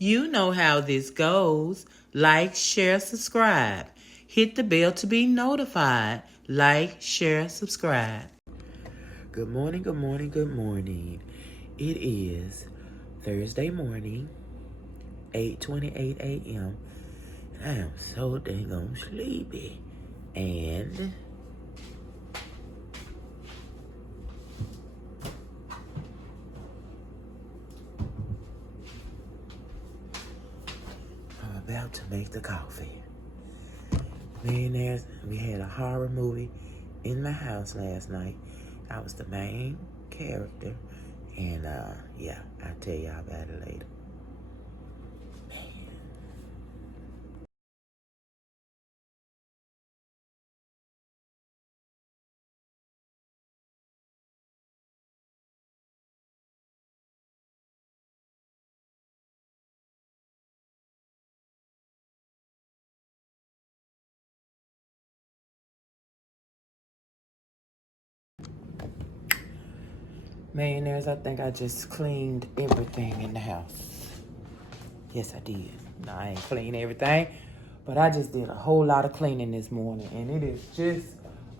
You know how this goes. Like, share, subscribe. Hit the bell to be notified. Like, share, subscribe. Good morning, good morning, good morning. It is Thursday morning, 8:28 a.m. I am so dang on sleepy. And I'm about to make the coffee. Millionaires, we had a horror movie in my house last night. I was the main character. And yeah, I'll tell y'all about it later. Millionaires, I think I just cleaned everything in the house. Yes, I did. No, I ain't cleaned everything, but I just did a whole lot of cleaning this morning, and it is just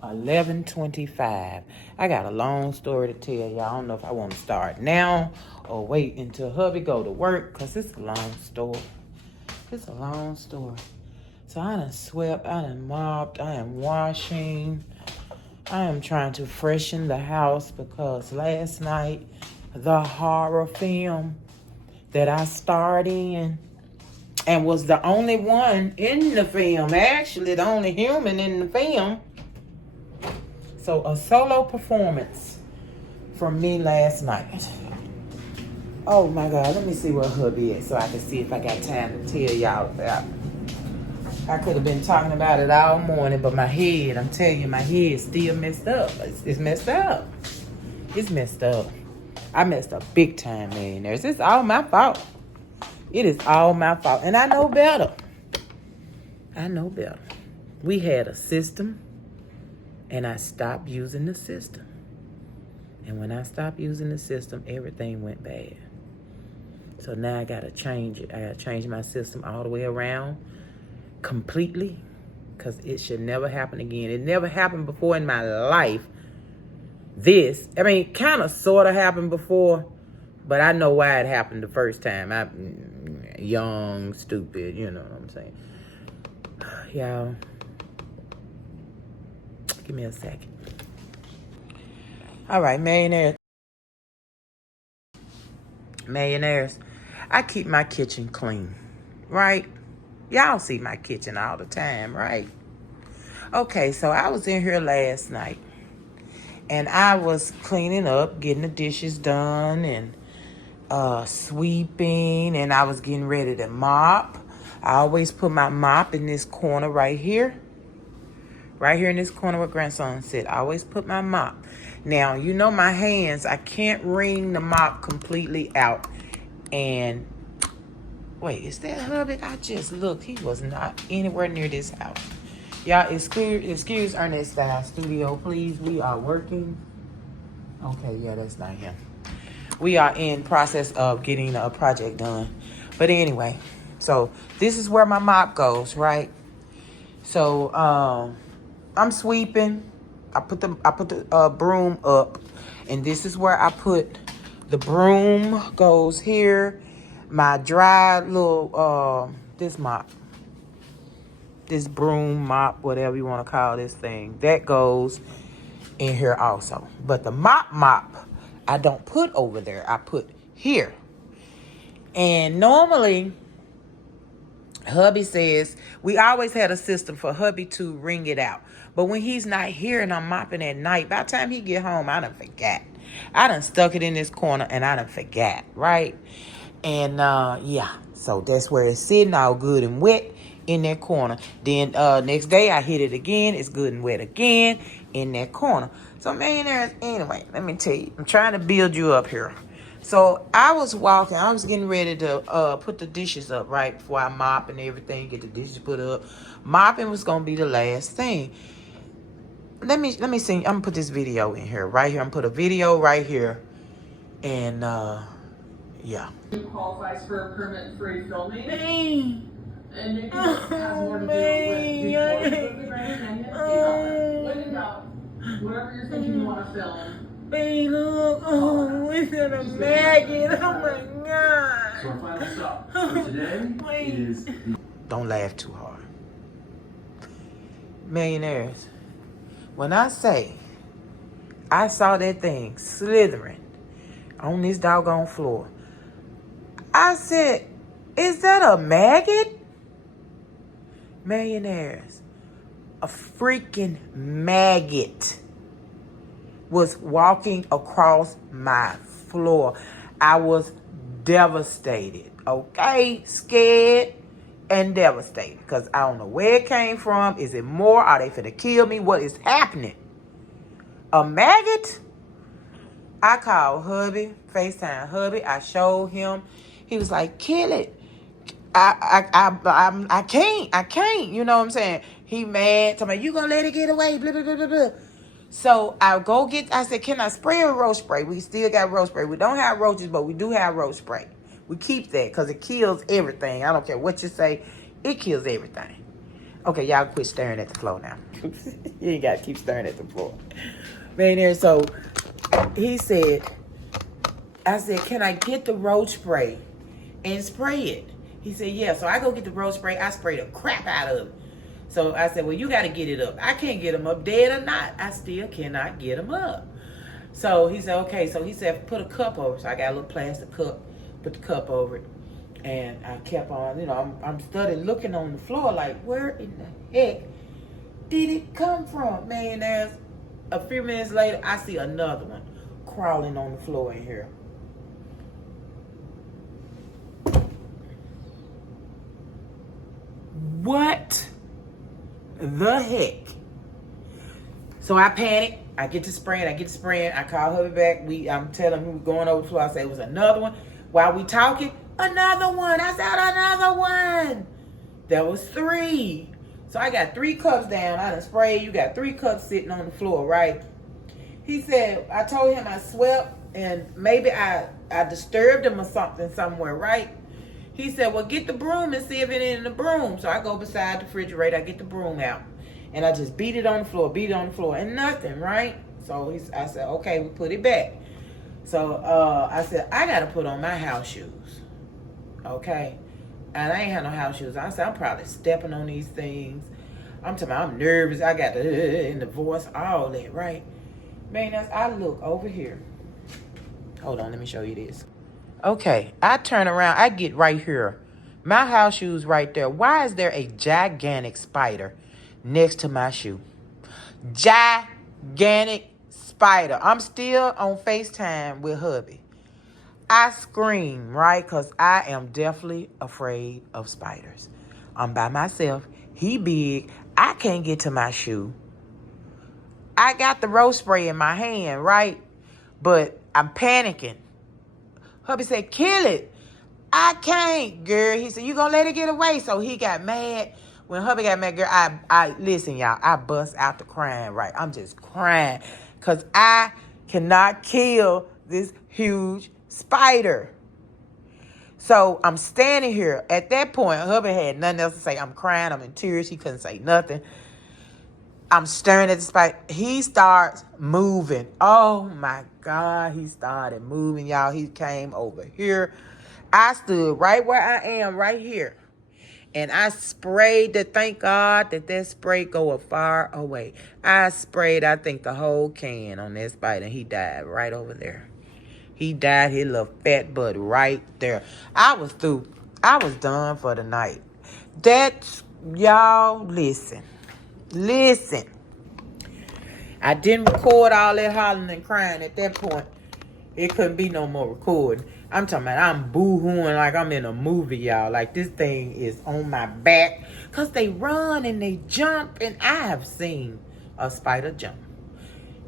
11:25. I got a long story to tell y'all. I don't know if I want to start now or wait until hubby go to work, because it's a long story. It's a long story. So I done swept, I done mopped, I am washing. I am trying to freshen the house because last night, the horror film that I starred in and was the only one in the film, actually the only human in the film. So a solo performance from me last night. Oh my God, let me see where hubby is so I can see if I got time to tell y'all about it. I could have been talking about it all morning, but my head, I'm telling you, my head still messed up. It's messed up. It's messed up. I messed up big time, millionaires. It's all my fault. It is all my fault. And I know better. I know better. We had a system, and I stopped using the system. And when I stopped using the system, everything went bad. So now I got to change it. I got to change my system all the way around completely, because it should never happen again. It never happened before in my life. Kind of sort of happened before, but I know why it happened the first time. I'm young, stupid, you know what I'm saying. Y'all, give me a second. All right, millionaires, I keep my kitchen clean, right? Y'all see my kitchen all the time, right? Okay, so I was in here last night, and I was cleaning up, getting the dishes done, and sweeping, and I was getting ready to mop. I always put my mop in this corner right here. Right here in this corner where grandson sit. I always put my mop. Now, you know my hands, I can't wring the mop completely out. And, wait, is that hubby? I just looked. He was not anywhere near this house. Y'all, excuse Ernest Style Studio, please. We are working. Okay, yeah, that's not him. We are in process of getting a project done. But anyway, so this is where my mop goes, right? So I'm sweeping. I put the broom up, and this is where I put the broom goes here. My dry little this mop, this broom mop, whatever you want to call this thing, that goes in here also. But the mop, I don't put over there. I put here. And normally, hubby says, we always had a system for hubby to wring it out. But when he's not here and I'm mopping at night, by the time he get home, I done forgot. I done stuck it in this corner and I done forgot, right? And yeah, so that's where it's sitting all good and wet in that corner. Then next day I hit it again. It's good and wet again in that corner. So millionaires, anyway, let me tell you, I'm trying to build you up here. So I was walking, I was getting ready to put the dishes up, right, before I mop and everything, get the dishes put up. Mopping was gonna be the last thing. Let me see. I'm gonna put this video in here, right here. I'm gonna put a video right here, and Yeah. Qualifies for permit-free filming. Man. And maybe this has more to do with before you go to the Grand Canyon. You got it. When in doubt, whatever you're thinking you want to film. Babe, look. Oh, it's in a maggot. Oh my God. So our final stop for today is... Don't laugh too hard. Millionaires. When I say I saw that thing slithering on this doggone floor, I said, is that a maggot? Millionaires. A freaking maggot was walking across my floor. I was devastated, okay? Scared and devastated because I don't know where it came from. Is it more? Are they finna kill me? What is happening? A maggot? I called hubby, FaceTime hubby. I showed him. He was like, kill it. I can't. You know what I'm saying? He mad. Tell me, you gonna let it get away? Blah, blah, blah, blah, blah. So I said, can I spray a roach spray? We still got roach spray. We don't have roaches, but we do have roach spray. We keep that because it kills everything. I don't care what you say. It kills everything. Okay, y'all quit staring at the floor now. You ain't got to keep staring at the floor. Man, there, so he said, I said, can I get the roach spray and spray it? He said, yeah. So I go get the roach spray. I spray the crap out of it. So I said, well, you got to get it up. I can't get them up, dead or not. I still cannot get them up. So he said, okay. So he said, put a cup over. So I got a little plastic cup, put the cup over it. And I kept on, you know, I'm studying, looking on the floor like, where in the heck did it come from? Man, there's a few minutes later, I see another one crawling on the floor in here. What the heck? So I panic. I get to spraying. I call hubby back. I'm telling him we're going over the floor. I say it was another one. While we talking, another one. I said another one. There was 3. So I got 3 cups down. I done sprayed. You got 3 cups sitting on the floor, right? He said, I told him I swept and maybe I disturbed him or something somewhere, right? He said, well, get the broom and see if it in the broom. So I go beside the refrigerator. I get the broom out. And I just beat it on the floor, and nothing, right? So I said, okay, we put it back. So I said, I got to put on my house shoes, okay? And I ain't had no house shoes. I said, I'm probably stepping on these things. I'm talking about, I'm nervous. I got the in the voice, all that, right? Man, I look over here. Hold on, let me show you this. Okay, I turn around. I get right here. My house shoes right there. Why is there a gigantic spider next to my shoe? Gigantic spider. I'm still on FaceTime with hubby. I scream, right? Because I am definitely afraid of spiders. I'm by myself. He big. I can't get to my shoe. I got the roach spray in my hand, right? But I'm panicking. Hubby said, kill it. I can't, girl. He said, you gonna let it get away? So he got mad. When hubby got mad, girl, I listen, y'all, I bust out the crying, right? I'm just crying because I cannot kill this huge spider. So I'm standing here. At that point, hubby had nothing else to say. I'm crying. I'm in tears. He couldn't say nothing. I'm staring at the spider. He starts moving. Oh, my God. He started moving, y'all. He came over here. I stood right where I am, right here. And I sprayed to thank God that spray go far away. I sprayed, I think, the whole can on that spider. And he died right over there. He died, his little fat butt right there. I was through. I was done for the night. That's, y'all, listen. I didn't record all that hollering and crying at that point. It couldn't be no more recording. I'm talking about I'm boo-hooing like I'm in a movie, y'all. Like this thing is on my back. Because they run and they jump. And I have seen a spider jump.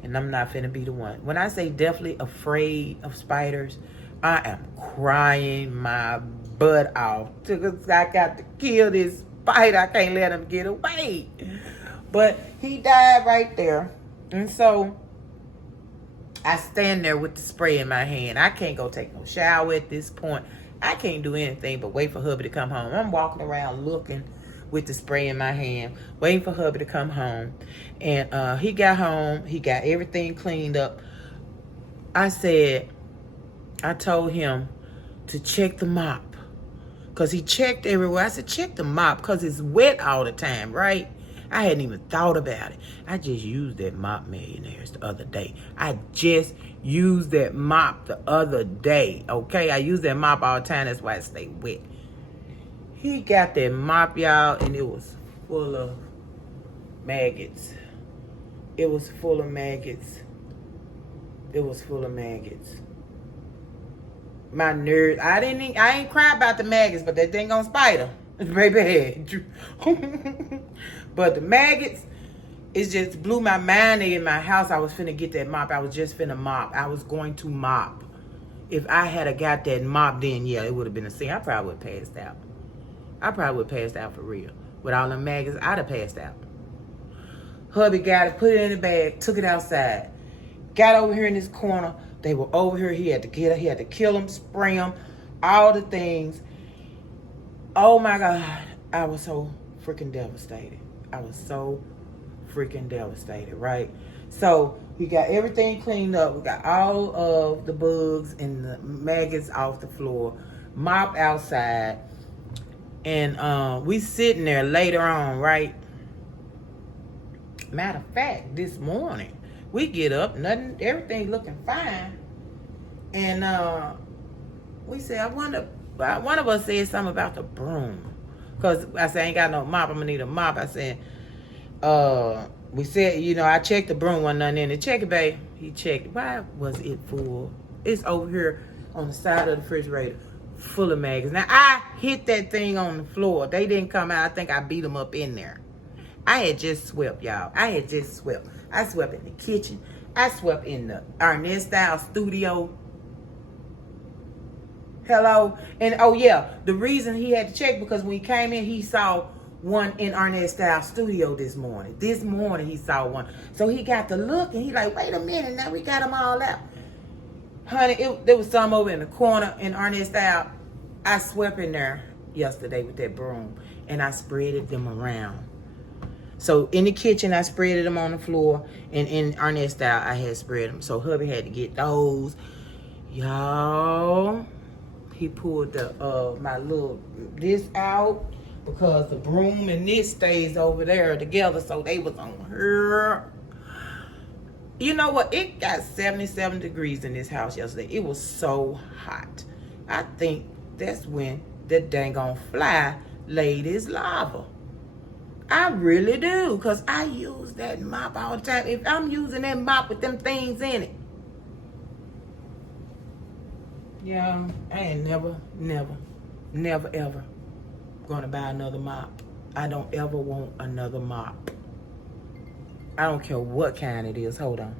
And I'm not finna be the one. When I say definitely afraid of spiders, I am crying my butt off. Because I got to kill this spider. I can't let him get away. But he died right there. And so I stand there with the spray in my hand. I can't go take no shower at this point. I can't do anything but wait for hubby to come home. I'm walking around looking with the spray in my hand, waiting for hubby to come home. And he got home. He got everything cleaned up. I told him to check the mop. Because he checked everywhere. I said, check the mop because it's wet all the time, right? I hadn't even thought about it. I just used that mop, millionaires, the other day. I just used that mop the other day, okay? I use that mop all the time. That's why it stay wet. He got that mop, y'all, and it was full of maggots. It was full of maggots. It was full of maggots. My nerves. I ain't cry about the maggots, but that thing on spider. It's very bad. But the maggots, it just blew my mind. In my house, I was finna get that mop. I was just finna mop. I was going to mop. If I had got that mop, then yeah, it would have been a sin. I probably would have passed out. I probably would have passed out for real. With all them maggots, I'd have passed out. Hubby got it, put it in the bag, took it outside. Got over here in this corner. They were over here. He had to kill them, spray them, all the things. Oh my God. I was so freaking devastated. I was so freaking devastated, right? So we got everything cleaned up. We got all of the bugs and the maggots off the floor, mop outside. And we sitting there later on, right? Matter of fact, this morning, we get up, everything looking fine. And we said, one of us said something about the broom. Because I said, I ain't got no mop, I'm going to need a mop. I said, we said, I checked the broom, wasn't nothing in it. Check it, babe. He checked. Why was it full? It's over here on the side of the refrigerator, full of maggots. Now, I hit that thing on the floor. They didn't come out. I think I beat them up in there. I had just swept, y'all. I swept in the kitchen. I swept in the Arnett style studio. Hello. And oh yeah, the reason he had to check because when he came in, he saw one in Arnett style studio this morning. This morning he saw one. So he got to look and he like, wait a minute, now we got them all out. Honey, there was some over in the corner in Arnett style. I swept in there yesterday with that broom and I spreaded them around. So in the kitchen, I spreaded them on the floor, and in Arnett style, I had spread them. So hubby had to get those. Y'all, he pulled this out because the broom and this stays over there together. So they was on her. You know what? It got 77 degrees in this house yesterday. It was so hot. I think that's when that dang on fly laid his lava. I really do, because I use that mop all the time. If I'm using that mop with them things in it. Yeah, I ain't never, ever gonna buy another mop. I don't ever want another mop. I don't care what kind it is. Hold on.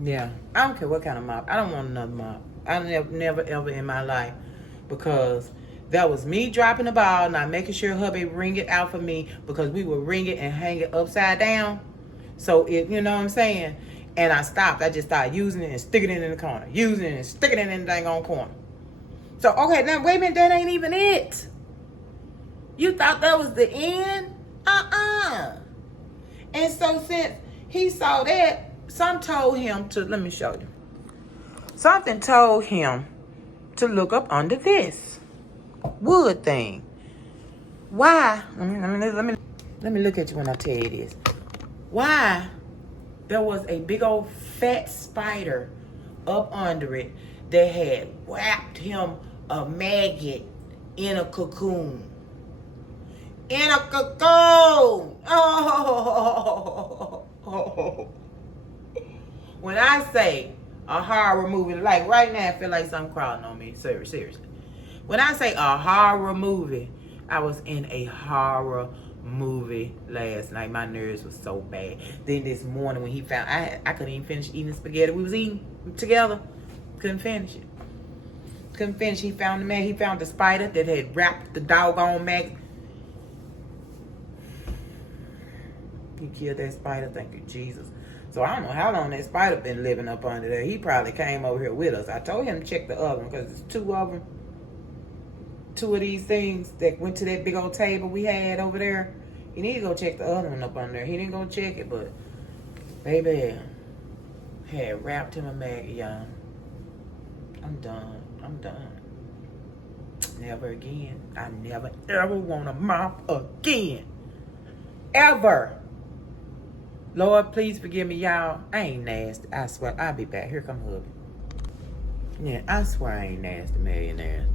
Yeah, I don't care what kind of mop. I don't want another mop. I never ever in my life, because that was me dropping the ball, not making sure hubby wring it out for me, because we would wring it and hang it upside down. So it, you know what I'm saying? And I stopped. I just started using it and sticking it in the corner. Using it and sticking it in the dang on corner. So, okay, now wait a minute, that ain't even it. You thought that was the end? And so since he saw that, something told him to, let me show you. Something told him to look up under this wood thing. Why? Let me look at you when I tell you this. Why there was a big old fat spider up under it that had wrapped him a maggot in a cocoon. In a cocoon. Oh. When I say a horror movie, like right now I feel like something crawling on me. Seriously. When I say a horror movie, I was in a horror movie last night. My nerves were so bad. Then this morning when he found, I couldn't even finish eating the spaghetti we was eating together. Couldn't finish it. He found the man. He found the spider that had wrapped the doggone maggot. He killed that spider. Thank you, Jesus. So I don't know how long that spider been living up under there. He probably came over here with us. I told him to check the oven because there's two of them. Two of these things that went to that big old table we had over there. He need to go check the other one up under there. He didn't go check it, but baby had wrapped him a maggot, y'all. I'm done. I'm done. Never again. I never ever want to mop again. Ever. Lord, please forgive me, y'all. I ain't nasty. I swear. I'll be back. Here come hubby. Yeah, I swear I ain't nasty, millionaire.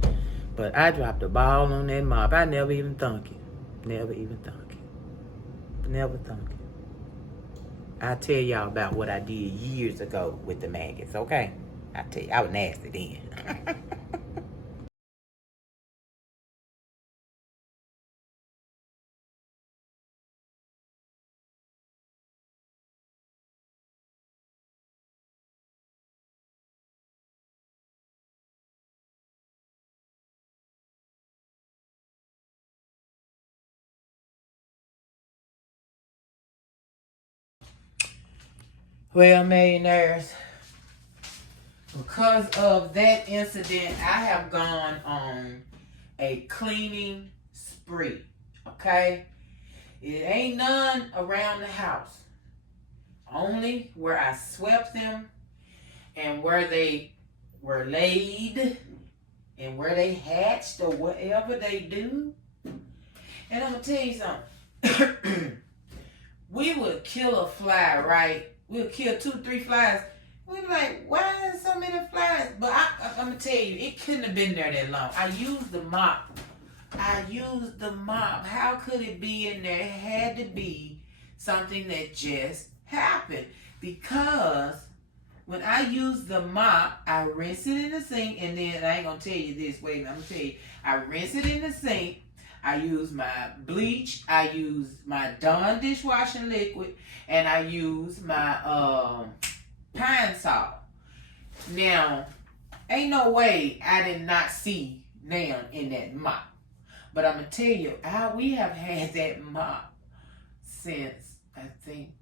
But I dropped the ball on that mop. I never even thunk it. Never even thunk it. Never thunk it. I'll tell y'all about what I did years ago with the maggots, okay? I tell you, I was nasty then. Well, millionaires, because of that incident, I have gone on a cleaning spree, okay? It ain't none around the house. Only where I swept them and where they were laid and where they hatched or whatever they do. And I'm going to tell you something. We would kill a fly, right? We'll kill 2-3 flies. We'd be like, why is so many flies? But I'm going to tell you, it couldn't have been there that long. I used the mop. How could it be in there? It had to be something that just happened. Because when I use the mop, I rinse it in the sink. And then, I ain't going to tell you this. Wait, I'm going to tell you. I rinse it in the sink. I use my bleach, I use my Dawn dishwashing liquid, and I use my pine salt. Now, ain't no way I did not see now in that mop. But I'm going to tell you, we have had that mop since, I think,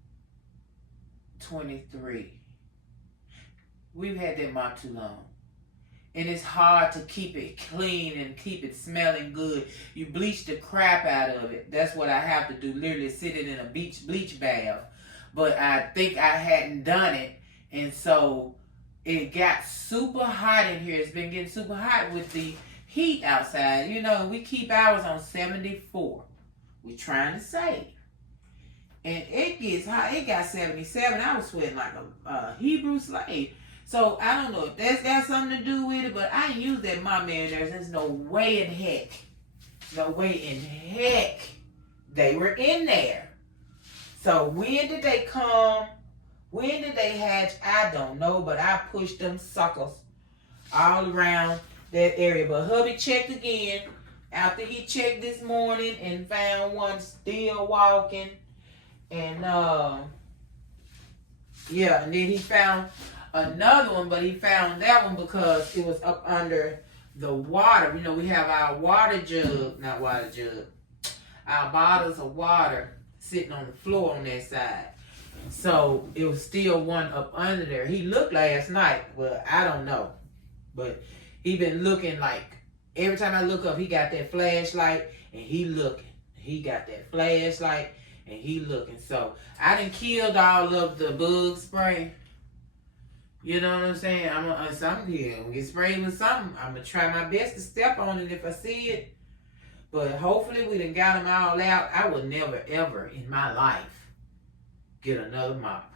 23. We've had that mop too long. And it's hard to keep it clean and keep it smelling good. You bleach the crap out of it. That's what I have to do, literally sit it in a bleach bath. But I think I hadn't done it. And so it got super hot in here. It's been getting super hot with the heat outside. You know, we keep ours on 74. We're trying to save. And it gets hot. It got 77. I was sweating like a Hebrew slave. So, I don't know if that's got something to do with it, but I ain't used that mop, man. There's no way in heck. No way in heck they were in there. So, when did they come? When did they hatch? I don't know, but I pushed them suckers all around that area. But hubby checked again after he checked this morning and found one still walking. And, yeah, and then he found another one, but he found that one because it was up under the water. You know, we have our our bottles of water sitting on the floor on that side. So it was still one up under there. He looked last night, but I don't know. But he been looking like, every time I look up, he got that flashlight and he looking. He got that flashlight and he looking. So I done killed all of the bug spray. You know what I'm saying? I'm gonna get sprayed with something. I'm gonna try my best to step on it if I see it. But hopefully we done got them all out. I will never ever in my life get another mop.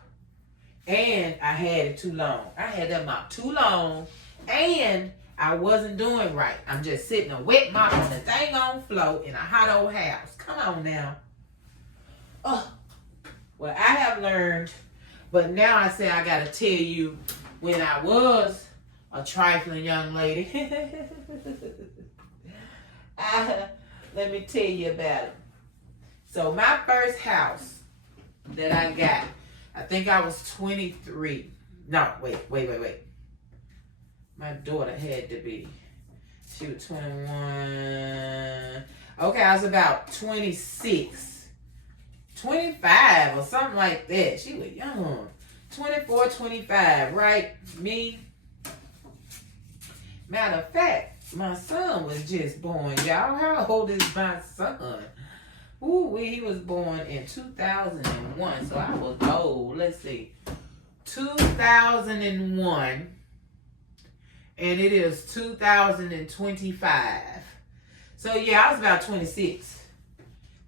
And I had it too long. I had that mop too long. And I wasn't doing right. I'm just sitting a wet mop on the dang on floor in a hot old house. Come on now. Oh. Well, I have learned. But now I say I gotta tell you, when I was a trifling young lady, let me tell you about it. So my first house that I got, I think I was 23. No, wait. My daughter had to be. She was 21. Okay, I was about 26. 25 or something like that. She was young. 24, 25, right? Me. Matter of fact, my son was just born, y'all. How old is my son? Ooh, he was born in 2001, so I was old. Let's see. 2001, and it is 2025. So, yeah, I was about 26.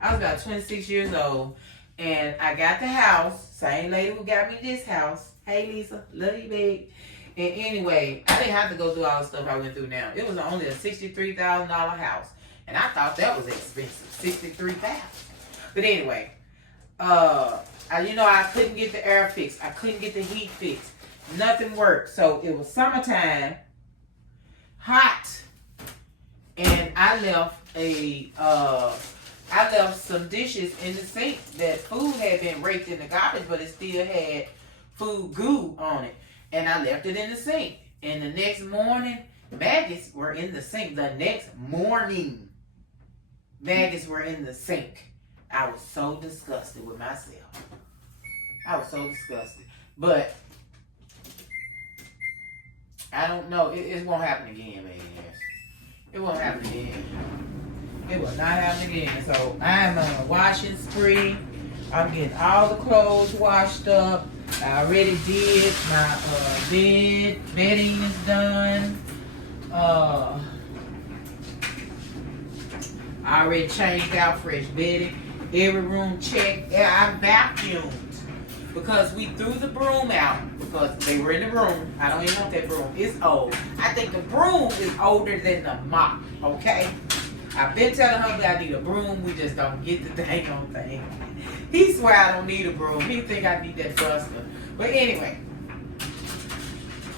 I was about 26 years old, and I got the house. Same lady who got me this house. Hey, Lisa. Love you, babe. And anyway, I didn't have to go through all the stuff I went through now. It was only a $63,000 house. And I thought that was expensive. $63,000. But anyway, I couldn't get the air fixed. I couldn't get the heat fixed. Nothing worked. So it was summertime, hot, and I left some dishes in the sink that food had been raked in the garbage, but it still had food goo on it. And I left it in the sink. And the next morning, maggots were in the sink. The next morning, maggots were in the sink. I was so disgusted with myself. I was so disgusted. But I don't know. It won't happen again, man. It won't happen again. It will not happen again. So I'm on a washing spree. I'm getting all the clothes washed up. I already did my bedding is done. I already changed out fresh bedding. Every room checked. I vacuumed because we threw the broom out because they were in the room. I don't even want that broom. It's old. I think the broom is older than the mop. Okay. I've been telling her that I need a broom. We just don't get the dang on thing. He swear I don't need a broom. He think I need that duster. But anyway,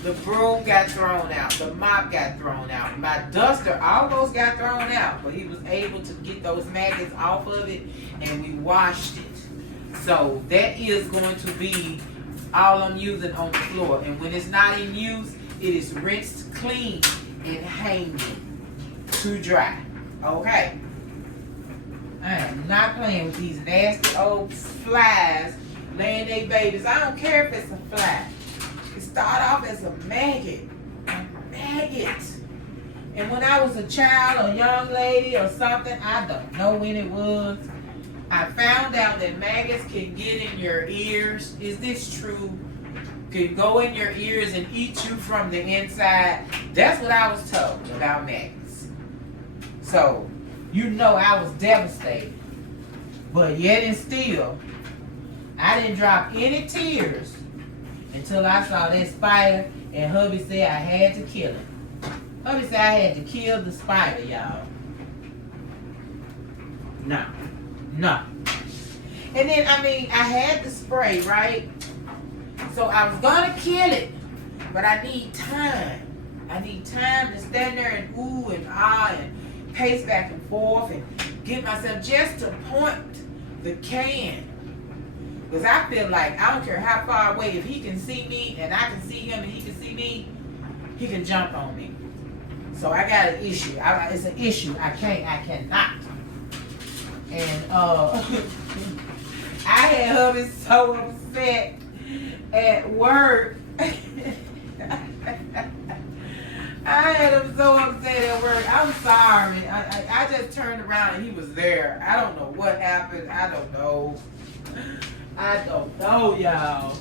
the broom got thrown out. The mop got thrown out. My duster almost got thrown out, but he was able to get those maggots off of it, and we washed it. So that is going to be all I'm using on the floor. And when it's not in use, it is rinsed clean and hanging to dry. Okay. I am not playing with these nasty old flies laying their babies. I don't care if it's a fly. It started off as a maggot. A maggot. And when I was a child, a young lady or something, I don't know when it was, I found out that maggots can get in your ears. Is this true? Can go in your ears and eat you from the inside. That's what I was told about maggots. So, I was devastated. But yet and still, I didn't drop any tears until I saw that spider, and hubby said I had to kill it. Hubby said I had to kill the spider, y'all. No. And then, I had the spray, right? So I was gonna kill it, but I need time. I need time to stand there and ooh and ah and pace back and forth and get myself just to point the can. Because I feel like I don't care how far away, if he can see me and I can see him and he can see me, he can jump on me. So I got an issue. It's an issue. I cannot. And I had hubby so upset at work. I had him so upset at work. I'm sorry. I just turned around and he was there. I don't know what happened. I don't know, y'all.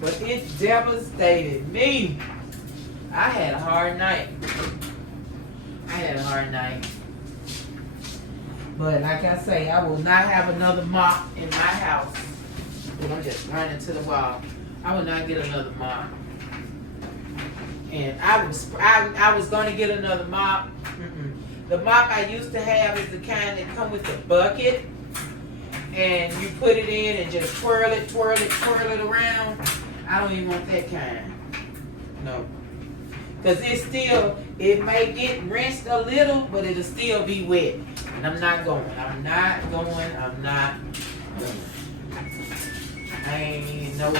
But it devastated me. I had a hard night. But like I say, I will not have another mop in my house. I'm just running to the wall. I will not get another mop. And I was going to get another mop. The mop I used to have is the kind that come with the bucket. And you put it in and just twirl it around. I don't even want that kind. No. Because it may get rinsed a little, but it'll still be wet. And I'm not going. I ain't no.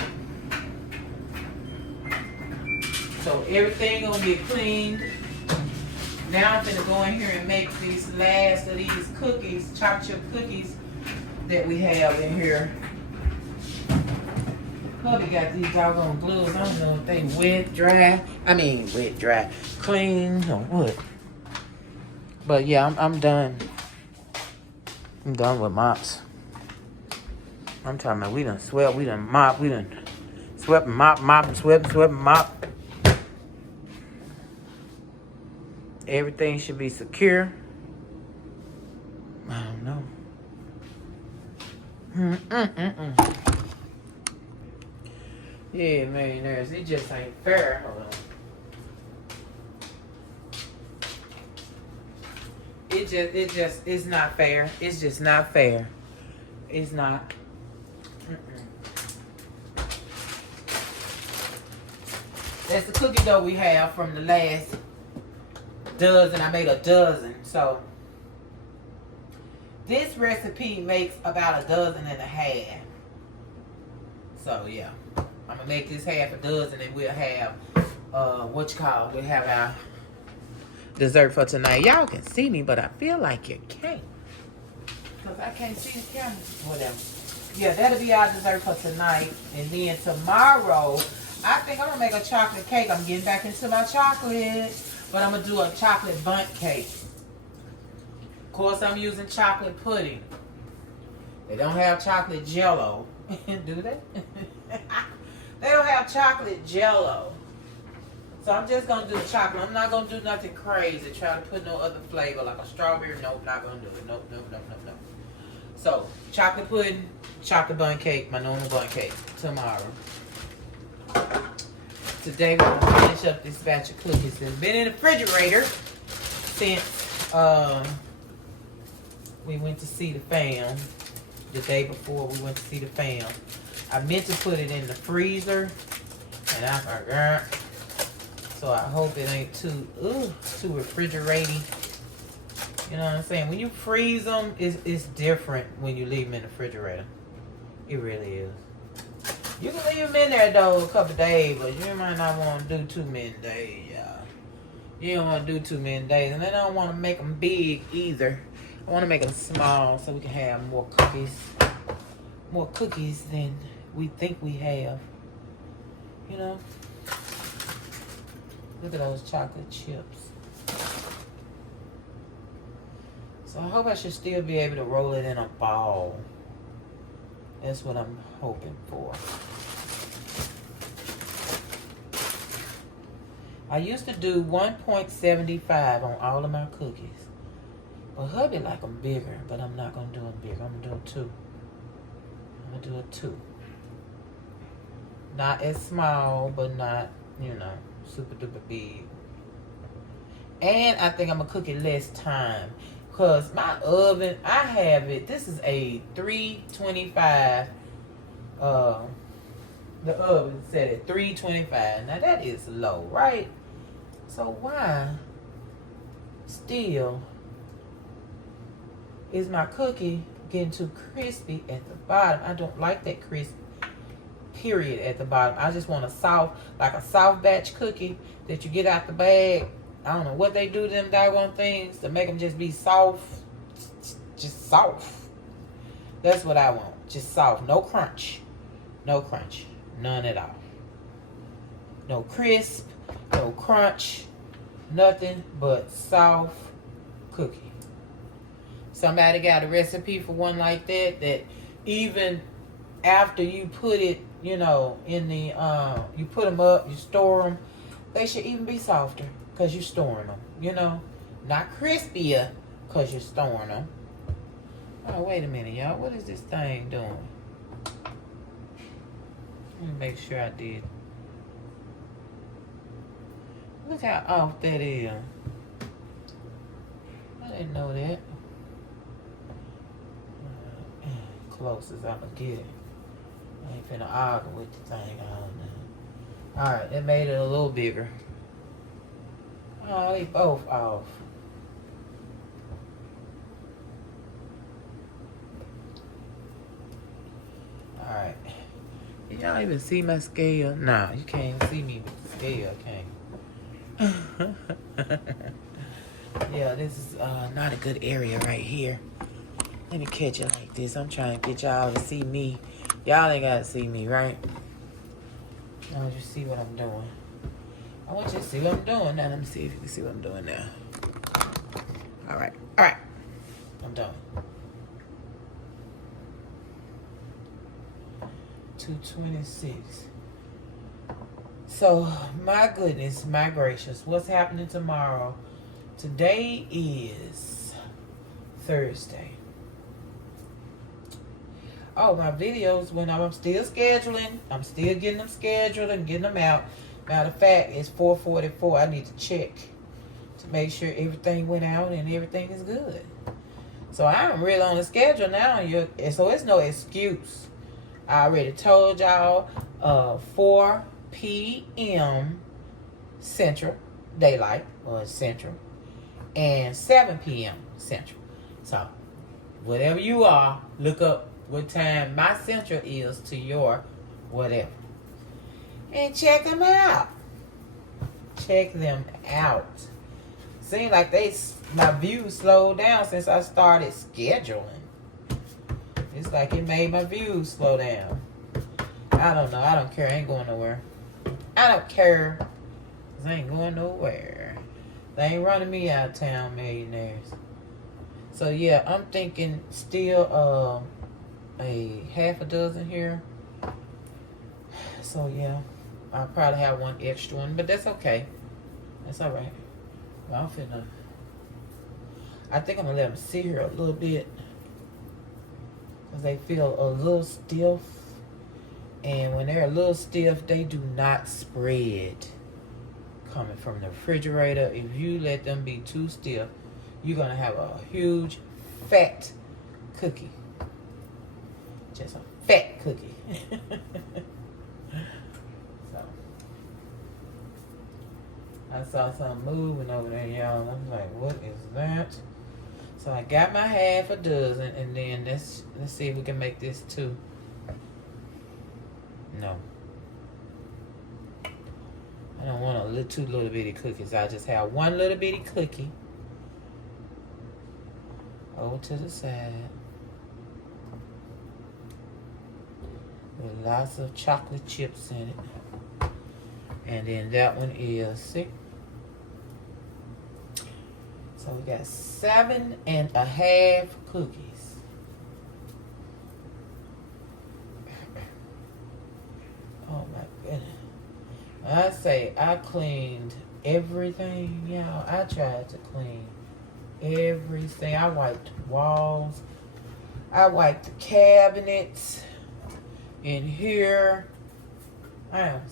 So everything gonna get cleaned. Now I'm gonna go in here and make these last of these cookies, chocolate chip cookies that we have in here. Hubby got these doggone gloves. I don't know if they wet, dry. I mean, wet, dry, clean, or what. But yeah, I'm done. I'm done with mops. I'm talking about we done swept, we done mop, we done swept and mop and swept and mop. Everything should be secure. I don't know. Yeah, millionaires, it just ain't fair. Hold on. It's not fair. It's just not fair. It's not. That's the cookie dough we have from the last dozen. I made a dozen. So this recipe makes about a dozen and a half. So yeah, I'm gonna make this half a dozen, and we'll have we'll have our dessert for tonight. Y'all can see me, but I feel like you can't, because I can't see the camera. Whatever. Yeah, that'll be our dessert for tonight. And then tomorrow, I think I'm gonna make a chocolate cake. I'm getting back into my chocolate, but I'm gonna do a chocolate bundt cake. Of course, I'm using chocolate pudding. They don't have chocolate jello, do they? They don't have chocolate jello. So I'm just gonna do chocolate. I'm not gonna do nothing crazy. Try to put no other flavor like a strawberry. Nope, not gonna do it. Nope. So chocolate pudding, chocolate bundt cake, my normal bundt cake tomorrow. Today we're gonna finish up this batch of cookies that's been in the refrigerator since we went to see the fam. The day before we went to see the fam, I meant to put it in the freezer, and I forgot. So I hope it ain't too refrigerating. You know what I'm saying? When you freeze them, it's different when you leave them in the refrigerator. It really is. You can leave them in there though a couple days, but you might not want to do too many days, y'all. You don't want to do too many days, and then I don't want to make them big either. I want to make them small so we can have more cookies than we think we have. You know? Look at those chocolate chips. So I hope I should still be able to roll it in a ball. That's what I'm hoping for. I used to do 1.75 on all of my cookies. But hubby like them bigger, but I'm not going to do them bigger. I'm going to do 2. I'm going to do a 2. Not as small, but not, super duper big. And I think I'm going to cook it less time. Because my oven, I have it, this is a 325. The oven set at 325. Now that is low, right? So why still is my cookie getting too crispy at the bottom? I don't like that crisp period at the bottom. I just want a soft batch cookie that you get out the bag. I don't know what they do to them doggone things to make them just be soft. Just soft. That's what I want. Just soft. No crunch. No crunch. None at all. No crisp. No crunch. Nothing but soft cookie. Somebody got a recipe for one like that even after you put it, in the, you put them up, you store them, they should even be softer because you're storing them, Not crispier because you're storing them. Oh, wait a minute, y'all. What is this thing doing? Let me make sure I did. Look how off that is. I didn't know that. Close as I'm gonna get it. I ain't finna argue with the thing on there. Alright, that made it a little bigger. Oh, they both off. Alright. Can y'all even see my scale? Nah, you can't see me with the scale, can you? Yeah, this is not a good area right here. Let me catch it like this. I'm trying to get y'all to see me. Y'all ain't got to see me, right? I want you to see what I'm doing. I want you to see what I'm doing. Now let me see if you can see what I'm doing now. All right. I'm done. 226. So, my goodness, my gracious, what's happening tomorrow? Today is Thursday. Oh, my videos, when I'm still scheduling, I'm still getting them scheduled and getting them out. Matter of fact, it's 4:44. I need to check to make sure everything went out and everything is good. So I'm really on the schedule now. So it's no excuse. I already told y'all 4 p.m. Central Daylight, or Central, and 7 p.m. Central. So whatever you are, look up what time my Central is to your whatever. And check them out. Check them out. Seems like my views slowed down since I started scheduling. It's like it made my views slow down. I don't know. I don't care. I ain't going nowhere. I don't care. 'Cause I ain't going nowhere. They ain't running me out of town, millionaires. So yeah, I'm thinking still a half a dozen here. So yeah, I'll probably have one extra one, but that's okay. That's all right. Well, I don't feel nothing. I think I'm gonna let them sit here a little bit because they feel a little stiff, and when they're a little stiff, they do not spread coming from the refrigerator. If you let them be too stiff, you're gonna have a huge fat cookie. Just a fat cookie. So I saw something moving over there, y'all. I was like, what is that? So I got my half a dozen, and then let's see if we can make this 2. No. I don't want 2 little bitty cookies. I just have 1 little bitty cookie over to the side with lots of chocolate chips in it. And then that one is 6. So we got 7.5 cookies. Oh my goodness. I say I cleaned everything, y'all. I tried to clean everything. I wiped walls. I wiped the cabinets in here. I am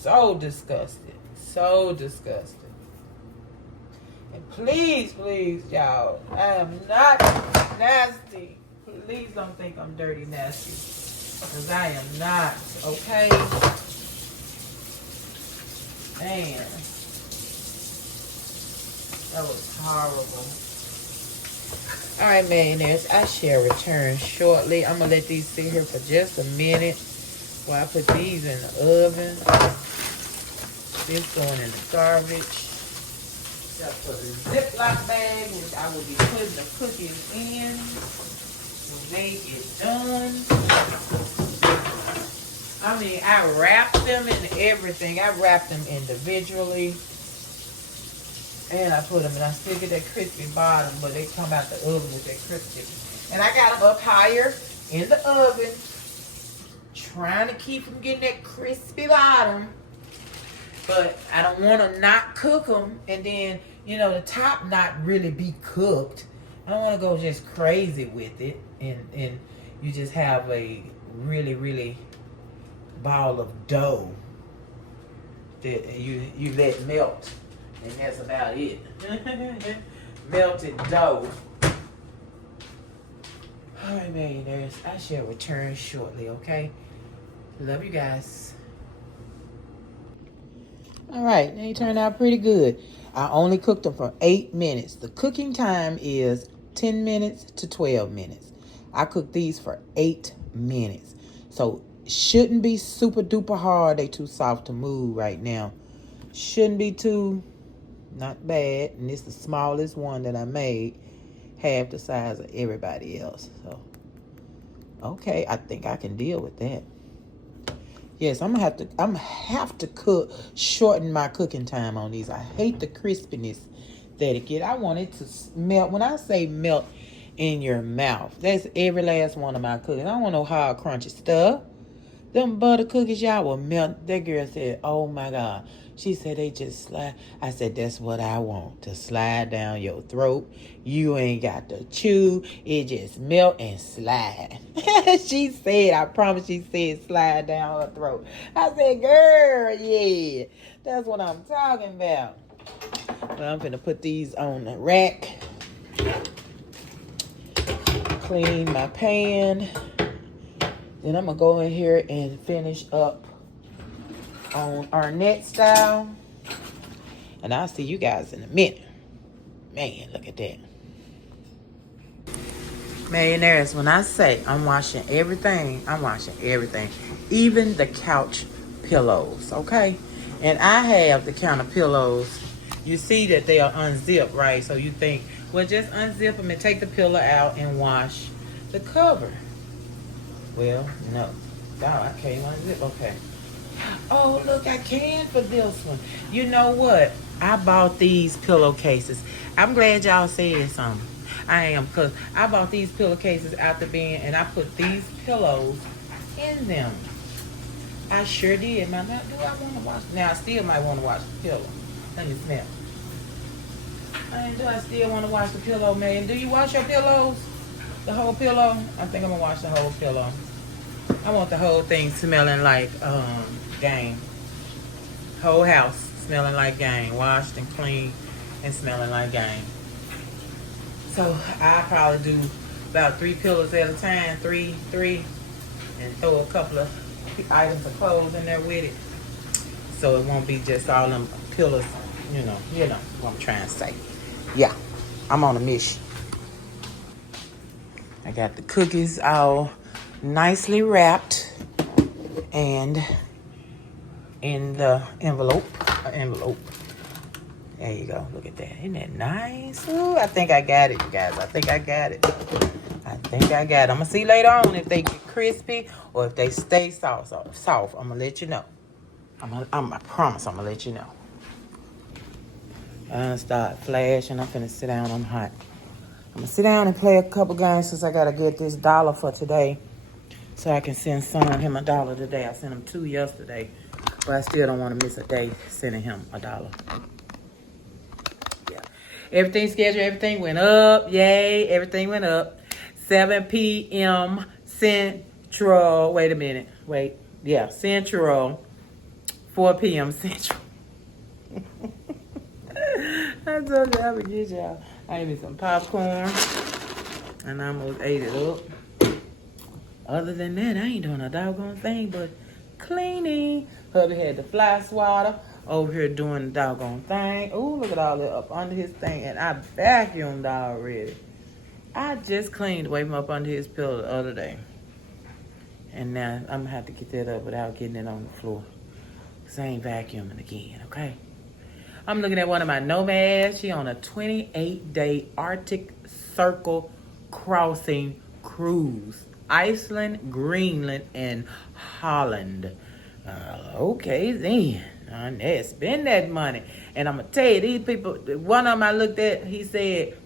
so disgusted. So disgusted. And please, y'all, I am not nasty. Please don't think I'm dirty nasty. Because I am not, okay? Man. That was horrible. Alright, millionaires, I shall return shortly. I'm going to let these sit here for just a minute while I put these in the oven. This going in the garbage. Got for the Ziploc bag, which I will be putting the cookies in when they get done. I mean, I wrapped them in everything. I wrapped them individually. And I put them, and I still get that crispy bottom, but they come out the oven with that crispy. And I got them up higher in the oven, trying to keep them getting that crispy bottom. But I don't want to not cook them, and then, you know, the top not really be cooked. I don't want to go just crazy with it, and you just have a really, really ball of dough that you let melt. And that's about it. Melted dough. Alright, millionaires. I shall return shortly, okay? Love you guys. Alright, they turned out pretty good. I only cooked them for 8 minutes. The cooking time is 10 minutes to 12 minutes. I cooked these for 8 minutes. So, shouldn't be super duper hard. They too soft to move right now. Shouldn't be too... Not bad. And it's the smallest one that I made. Half the size of everybody else. So, okay. I think I can deal with that. Yes, I'm gonna have to shorten my cooking time on these. I hate the crispiness that it get. I want it to melt. When I say melt in your mouth, that's every last one of my cookies. I don't want no hard, crunchy stuff. Them butter cookies, y'all will melt. That girl said, oh my God. She said they just slide. I said, that's what I want, to slide down your throat. You ain't got to chew. It just melt and slide. She said, I promise she said slide down her throat. I said, girl, yeah. That's what I'm talking about. Well, I'm finna put these on the rack. Clean my pan. Then I'm going to go in here and finish up on our net style. And I'll see you guys in a minute. Man, look at that. Millionaires, when I say I'm washing everything, I'm washing everything. Even the couch pillows, okay? And I have the kind of pillows. You see that they are unzipped, right? So you think, well, just unzip them and take the pillow out and wash the cover. Well, no. Oh, I can't unzip. Okay. Oh, look, I can for this one. You know what? I bought these pillowcases. I'm glad y'all said something. I am, because I bought these pillowcases out the bin and I put these pillows in them. I sure did. Now, do I want to wash? Now, I still might want to wash the pillow. Let me smell. Do I still want to wash the pillow, man? Do you wash your pillows? The whole pillow? I think I'm going to wash the whole pillow. I want the whole thing smelling like game. Whole house smelling like game. Washed and clean and smelling like game. So I probably do about 3 pillows at a time. Three, and throw a couple of items of clothes in there with it. So it won't be just all them pillows, you know what I'm trying to say. Yeah, I'm on a mission. I got the cookies all nicely wrapped and in the envelope. There you go. Look at that. Isn't that nice? Ooh, I think I got it, you guys. I think I got it. I'm going to see later on if they get crispy or if they stay soft. I'm going to let you know. I promise I'm going to let you know. I start flashing. I'm finna sit down. I'm hot. I'm going to sit down and play a couple games since I got to get this $1 for today. So I can send son him $1 today. I sent him 2 yesterday. But I still don't want to miss a day sending him $1. Yeah. Everything scheduled. Everything went up. Yay. Everything went up. 7 p.m. Central. Wait a minute. Wait. Yeah. Central. 4 p.m. Central. I told you I would get y'all. I ate me some popcorn. And I almost ate it up. Other than that, I ain't doing a doggone thing but cleaning. Hubby had the fly swatter over here doing the doggone thing. Ooh, look at all that up under his thing. And I vacuumed already. I just cleaned away from up under his pillow the other day. And now I'm going to have to get that up without getting it on the floor. Because I ain't vacuuming again, okay? I'm looking at one of my nomads. She on a 28-day Arctic Circle crossing cruise. Iceland, Greenland, and Holland. Okay, then. Spend that money. And I'm going to tell you, these people, one of them I looked at, he said,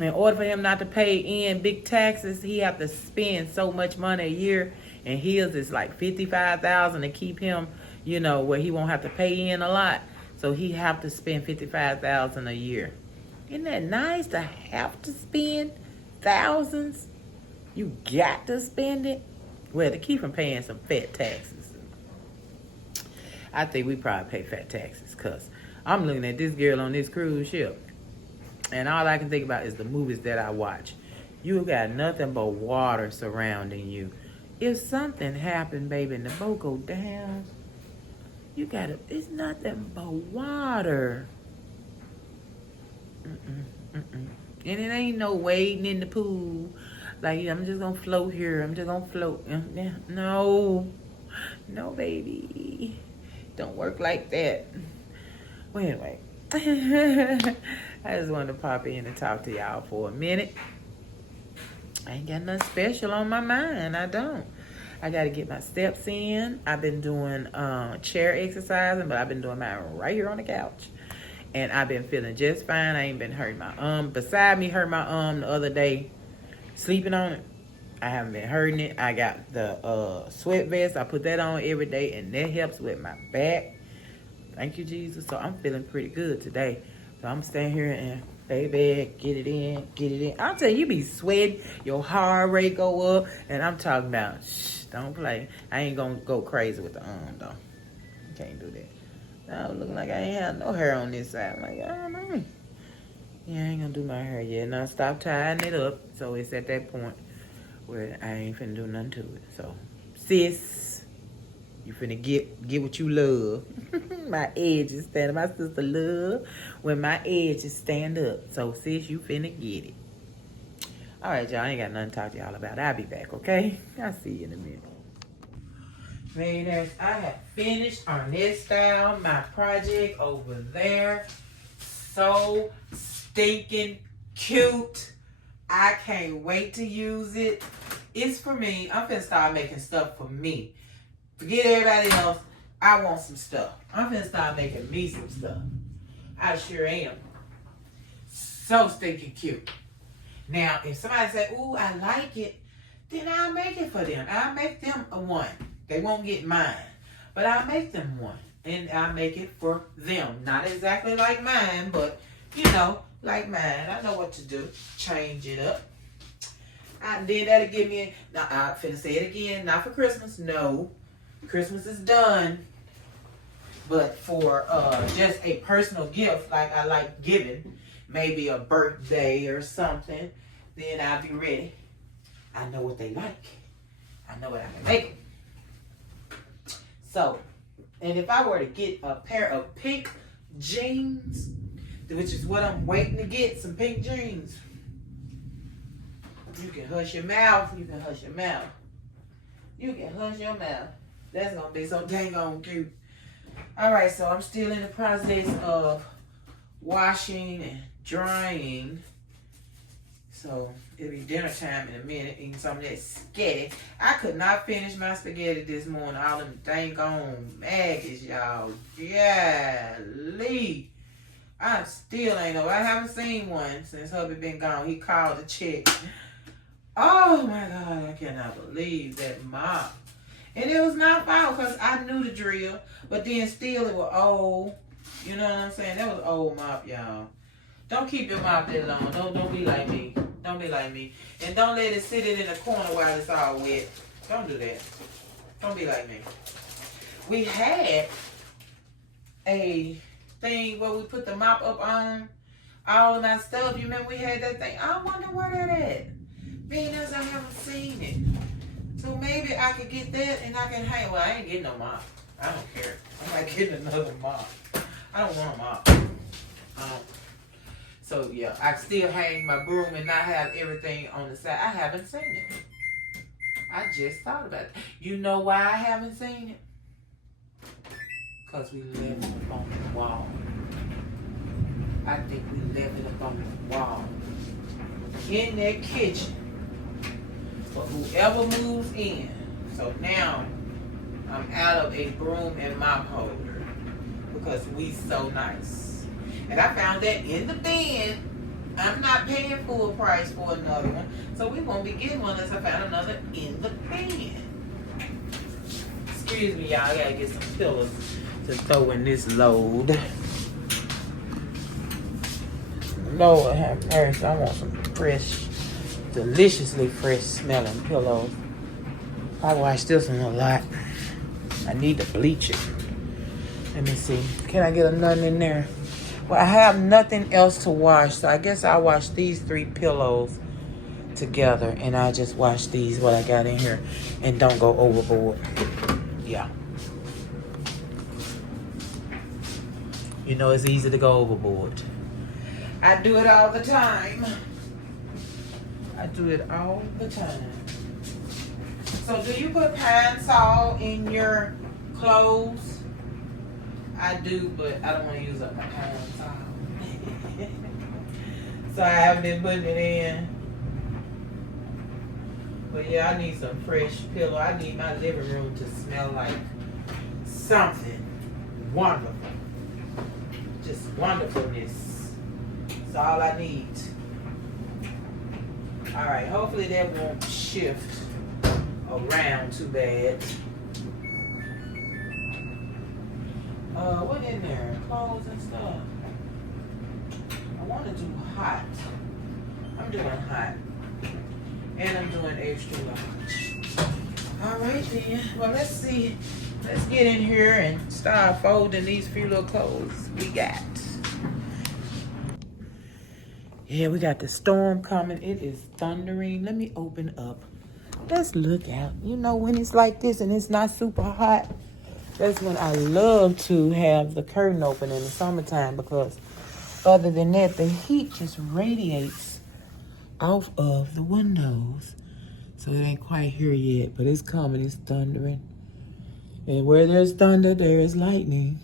in order for him not to pay in big taxes, he have to spend so much money a year. And his is like $55,000 to keep him, where he won't have to pay in a lot. So he have to spend $55,000 a year. Isn't that nice to have to spend thousands? You got to spend it. Well, to keep from paying some fat taxes. I think we probably pay fat taxes because I'm looking at this girl on this cruise ship. And all I can think about is the movies that I watch. You got nothing but water surrounding you. If something happened, baby, and the boat go down, it's nothing but water. And it ain't no wading in the pool. Like, I'm just going to float here. I'm just going to float. No, baby. Don't work like that. Well, anyway. I just wanted to pop in and talk to y'all for a minute. I ain't got nothing special on my mind. I don't. I got to get my steps in. I've been doing chair exercising, but I've been doing mine right here on the couch. And I've been feeling just fine. I ain't been hurting my beside me hurt my the other day sleeping on it. I haven't been hurting it. I got the sweat vest. I put that on every day, and that helps with my back. Thank you, Jesus. So I'm feeling pretty good today. So I'm staying here and baby, get it in, get it in. I'll tell you, you be sweating, your heart rate go up, and I'm talking about, shh, don't play. I ain't gonna go crazy with the though. Can't do that. Now looking like I ain't have no hair on this side. I'm like, oh no. Yeah, I ain't gonna do my hair yet. Now stop tying it up. So it's at that point where I ain't finna do nothing to it. So, sis, you finna get what you love. My edges stand up. My sister love when my edges stand up. So, sis, you finna get it. All right, y'all. I ain't got nothing to talk to y'all about. I'll be back, okay? I'll see you in a minute. Ladies, I have finished on this style, my project over there. So stinking cute. I can't wait to use it. It's for me. I'm finna start making stuff for me. Forget everybody else. I want some stuff. I'm finna start making me some stuff. I sure am. So stinking cute. Now, if somebody say, ooh, I like it, then I'll make it for them. I'll make them a one. They won't get mine. But I'll make them one. And I'll make it for them. Not exactly like mine, but, you know, like mine. I know what to do. Change it up. Then that'll give me, now I'm finna say it again, not for Christmas. No. Christmas is done. But for just a personal gift, like I like giving, maybe a birthday or something, then I'll be ready. I know what they like. I know what I can make them. So, and if I were to get a pair of pink jeans, which is what I'm waiting to get, some pink jeans. You can hush your mouth. You can hush your mouth. You can hush your mouth. That's going to be so dang on cute. All right, so I'm still in the process of washing and drying. So it'll be dinner time in a minute, eating some of that spaghetti. I could not finish my spaghetti this morning. All them dang on maggots, y'all. Golly. I still ain't know. I haven't seen one since hubby been gone. He called to check. Oh my God, I cannot believe that mop. And it was not foul because I knew the drill, but then still it was old. You know what I'm saying? That was old mop, y'all. Don't keep your mop that long. Don't be like me. Don't be like me. And don't let it sit in the corner while it's all wet. Don't do that. Don't be like me. We had a thing where we put the mop up on all of my stuff. You remember we had that thing? I wonder where that at. Being as I haven't seen it. So maybe I could get that and I can hang. Well, I ain't getting no mop. I don't care. I'm not getting another mop. I don't want a mop. So yeah, I still hang my broom and not have everything on the side. I haven't seen it. I just thought about it. You know why I haven't seen it? Because we left it up on the wall. I think we left it up on the wall. In that kitchen. For whoever moves in. So now, I'm out of a broom and mop holder. Because we so nice. And I found that in the bin. I'm not paying full price for another one. So we won't be getting one unless I found another in the bin. Excuse me, y'all. I gotta get some pillows to throw in this load. Lord have mercy. I want some fresh, deliciously fresh smelling pillows. I wash this one a lot. I need to bleach it. Let me see. Can I get a none in there? Well, I have nothing else to wash, so I guess I'll wash these 3 pillows together, and I'll just wash these, what I got in here, and don't go overboard. Yeah. You know it's easy to go overboard. I do it all the time. I do it all the time. So do you put pine sol in your clothes? I do, but I don't want to use up my pine sol. So I haven't been putting it in. But yeah, I need some fresh pillow. I need my living room to smell like something wonderful. Just wonderfulness. That's all I need. Alright, hopefully that won't shift around too bad. What in there? Clothes and stuff. I want to do hot. I'm doing hot. And I'm doing extra large. Alright then. Well, let's see. Let's get in here and start folding these few little clothes we got. Yeah, we got the storm coming. It is thundering. Let me open up. Let's look out. You know, when it's like this and it's not super hot, that's when I love to have the curtain open in the summertime, because other than that, the heat just radiates off of the windows. So it ain't quite here yet, but it's coming. It's thundering. And where there's thunder, there is lightning.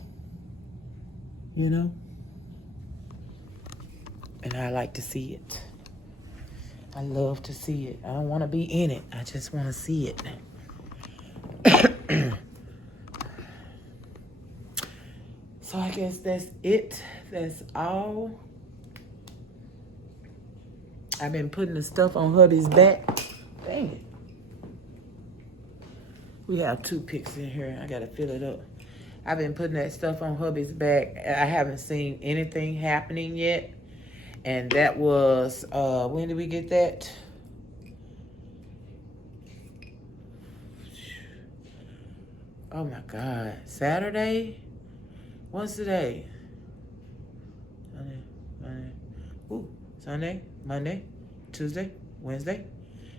You know? And I like to see it. I love to see it. I don't want to be in it. I just want to see it. So I guess that's it. That's all. I've been putting the stuff on hubby's back. Dang it. We have toothpicks in here. I got to fill it up. I've been putting that stuff on hubby's back. I haven't seen anything happening yet. And that was, when did we get that? Oh my God. Saturday? What's today? Sunday, Monday, Tuesday, Wednesday.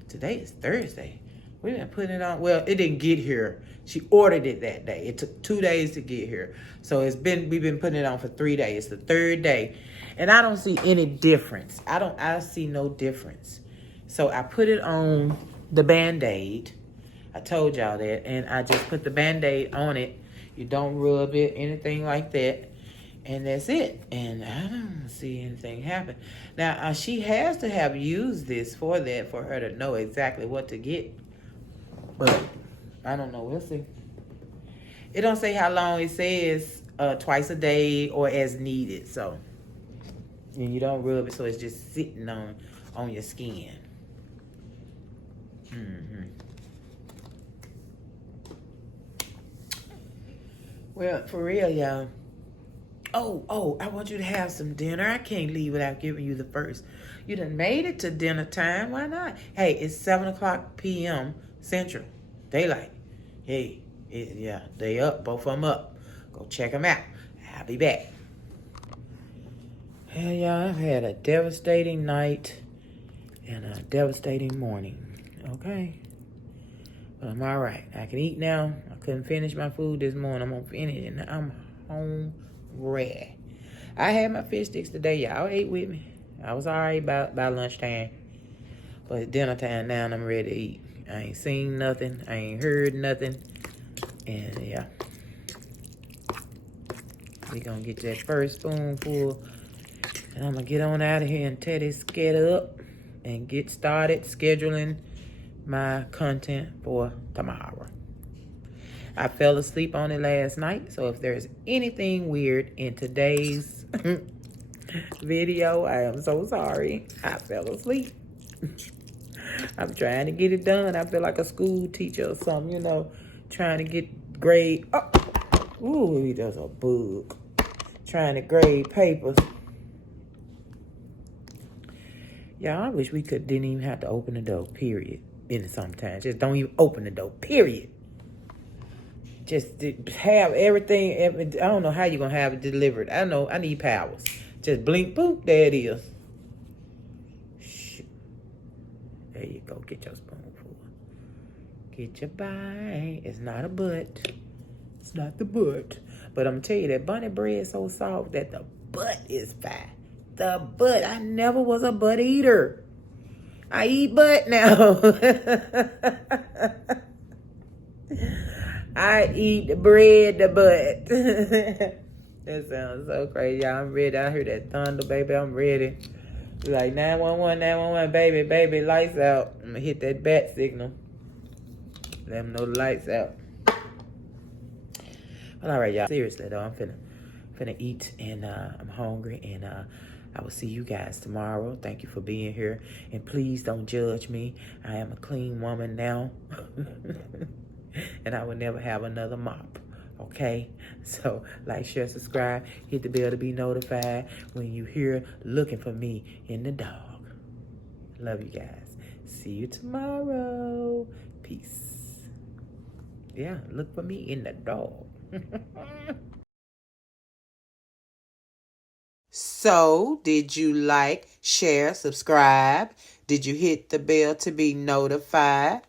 Today is Thursday. We've been putting it on. Well, it didn't get here. She ordered it that day. It took 2 days to get here. So we've been putting it on for 3 days. The third day. And I don't see any difference. I see no difference. So I put it on the Band-Aid. I told y'all that. And I just put the Band-Aid on it. You don't rub it, anything like that. And that's it. And I don't see anything happen. Now, she has to have used this for that, for her to know exactly what to get. But I don't know. We'll see. It don't say how long. It says twice a day or as needed. So, and you don't rub it, so it's just sitting on your skin. Well, for real, y'all. Oh, I want you to have some dinner. I can't leave without giving you the first. You done made it to dinner time. Why not? Hey, it's 7:00 p.m. Central Daylight. Hey, yeah, they up. Both of them up. Go check them out. I'll be back. Hey, y'all, I've had a devastating night and a devastating morning. Okay? But I'm all right. I can eat now. I couldn't finish my food this morning. I'm going to finish it, and I'm hungry. I had my fish sticks today. Y'all ate with me. I was all right by lunchtime. But it's dinner time now, and I'm ready to eat. I ain't seen nothing. I ain't heard nothing. And, yeah. We gonna get that first spoonful. And I'm gonna get on out of here and tear this scatter up and get started scheduling my content for tomorrow. I fell asleep on it last night, so if there's anything weird in today's video, I am so sorry. I fell asleep. I'm trying to get it done. I feel like a school teacher or something, you know, trying to get grade. Oh, ooh, there's a bug. Trying to grade papers. Y'all, I wish we didn't even have to open the door, period. In sometimes. Just don't even open the door, period. Just have everything. I don't know how you're going to have it delivered. I know I need powers. Just blink, boop, there it is. Shoot. There you go. Get your spoonful. Get your bite. It's not a butt. It's not the butt. But I'm going to tell you, that bunny bread is so soft that the butt is fine. The butt. I never was a butt eater. I eat butt now. I eat the bread, the butt. That sounds so crazy. Y'all, I'm ready. I hear that thunder, baby. I'm ready. Like 911, 911, baby, baby, lights out. I'm gonna hit that bat signal. Let them know the lights out. Well, all right, y'all. Seriously though, I'm finna eat, and I'm hungry, and I will see you guys tomorrow. Thank you for being here, and please don't judge me. I am a clean woman now, and I will never have another mop. Okay, so like, share, subscribe, hit the bell to be notified when you hear looking for me in the dog. Love you guys. See you tomorrow. Peace. Yeah, look for me in the dog. So, did you like, share, subscribe? Did you hit the bell to be notified?